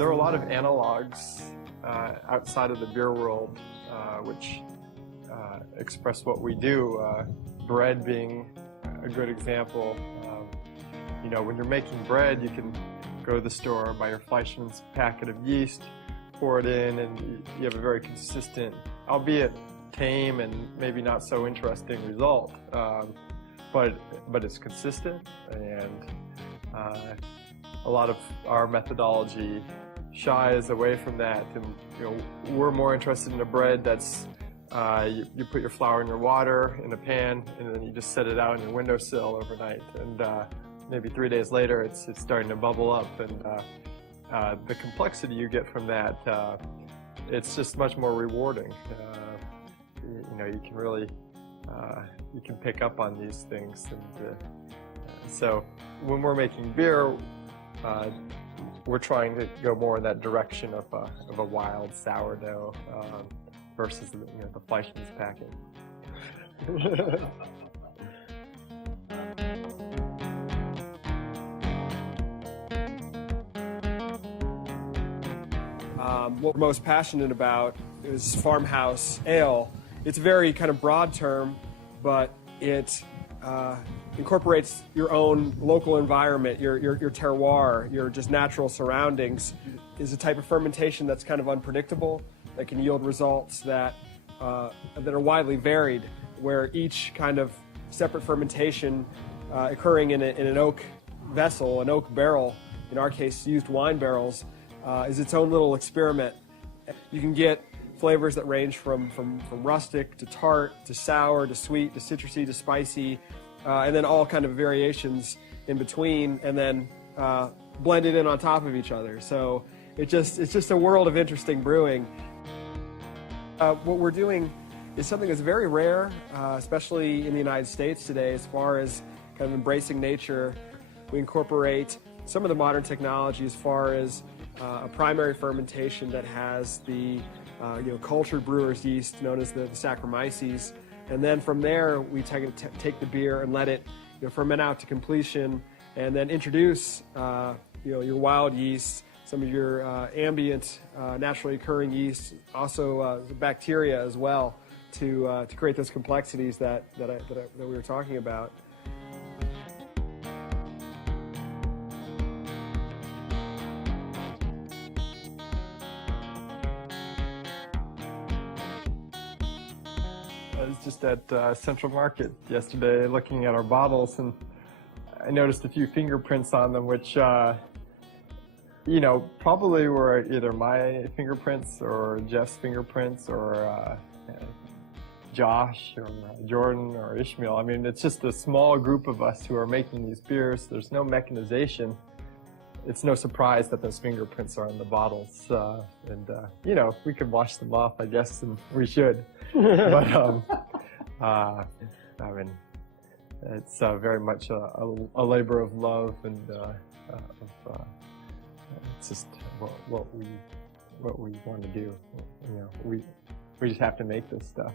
There are a lot of analogs outside of the beer world which express what we do. Bread being a good example. You know, when you're making bread, you can go to the store, buy your Fleischmann's packet of yeast, pour it in, and you have a very consistent, albeit tame and maybe not so interesting result. But it's consistent, and a lot of our methodology shies away from that. And you know, we're more interested in a bread that's you put your flour in your water in a pan, and then you just set it out on your windowsill overnight, and maybe 3 days later it's starting to bubble up, and the complexity you get from that, it's just much more rewarding. You know, you can really you can pick up on these things, and so when we're making beer, we're trying to go more in that direction of a wild sourdough versus the Fleischmann's packet. What we're most passionate about is farmhouse ale. It's a very kind of broad term, but it incorporates your own local environment, your terroir, your just natural surroundings. Is a type of fermentation that's kind of unpredictable, that can yield results that are widely varied, where each kind of separate fermentation occurring in an oak vessel, an oak barrel, in our case used wine barrels, is its own little experiment. You can get flavors that range from rustic to tart to sour to sweet to citrusy to spicy, and then all kind of variations in between, and then blended in on top of each other. So it's just a world of interesting brewing. What we're doing is something that's very rare, especially in the United States today, as far as kind of embracing nature. We incorporate some of the modern technology as far as a primary fermentation that has the cultured brewer's yeast, known as the Saccharomyces, and then from there we take the beer and let it ferment out to completion, and then introduce your wild yeast, some of your ambient, naturally occurring yeast, also bacteria as well, to create those complexities that we were talking about. I was just at Central Market yesterday looking at our bottles, and I noticed a few fingerprints on them, which probably were either my fingerprints or Jeff's fingerprints or Josh or Jordan or Ishmael. I mean, it's just a small group of us who are making these beers. There's no mechanization. It's no surprise that those fingerprints are on the bottles. We could wash them off, I guess, and we should. But, I mean, it's very much a labor of love, and it's just what we want to do. We just have to make this stuff.